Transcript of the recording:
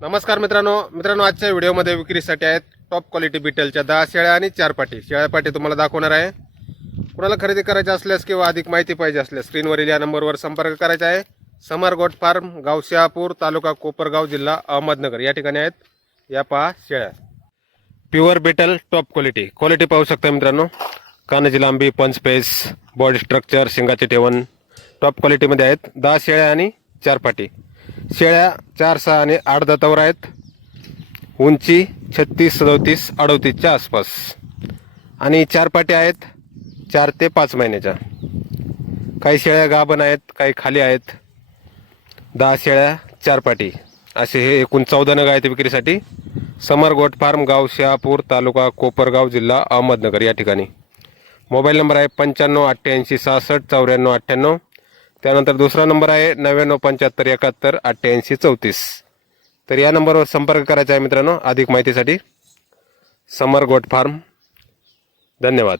नमस्कार मित्रांनो. मित्रांनो आजच्या व्हिडिओमध्ये विक्रीसाठी आहेत टॉप क्वालिटी बिटलच्या दहा शेळ्या आणि चार पाटी. शेळ्या पाटी तुम्हाला दाखवणार आहे. कुणाला खरेदी करायची असल्यास किंवा अधिक माहिती पाहिजे असल्यास स्क्रीनवरील या नंबरवर संपर्क करायचा आहे. समर गोट फार्म गाव शहापूर तालुका कोपरगाव जिल्हा अहमदनगर. या ठिकाणी आहेत. या पहा शेळ्या. Pure Beetal top quality quality पाहू शकता मित्रांनो. कानाची लांबी पंच पेस बॉडी स्ट्रक्चर शिंगाचे ठेवण. टॉप क्वालिटीमध्ये आहेत. दहा शेळ्या आणि चार पाटी. शेळ्या चार सहा आणि आठ दातावर आहेत. उंची छत्तीस सदोतीस अडोतीसच्या आसपास. आणि चार पाटी आहेत चार ते पाच महिन्याच्या. काही शेळ्या गाभण आहेत काही खाली आहेत. दहा शेळ्या चार पाटी. असे हे एकूण चौदा नग आहेत विक्रीसाठी. समर गोट फार्म गाव शहापूर तालुका कोपरगाव जिल्हा अहमदनगर या ठिकाणी. मोबाईल नंबर आहे पंच्याण्णव अठ्ठ्याऐंशी सहासष्ट चौऱ्याण्णव अठ्ठ्याण्णव. त्यानंतर दुसरा नंबर आहे नव्याण्णव पंच्याहत्तर एकाहत्तर अठ्ठ्याऐंशी चौतीस. तर या नंबरवर संपर्क करायचा आहे मित्रांनो अधिक माहितीसाठी समर गोट फार्म. धन्यवाद.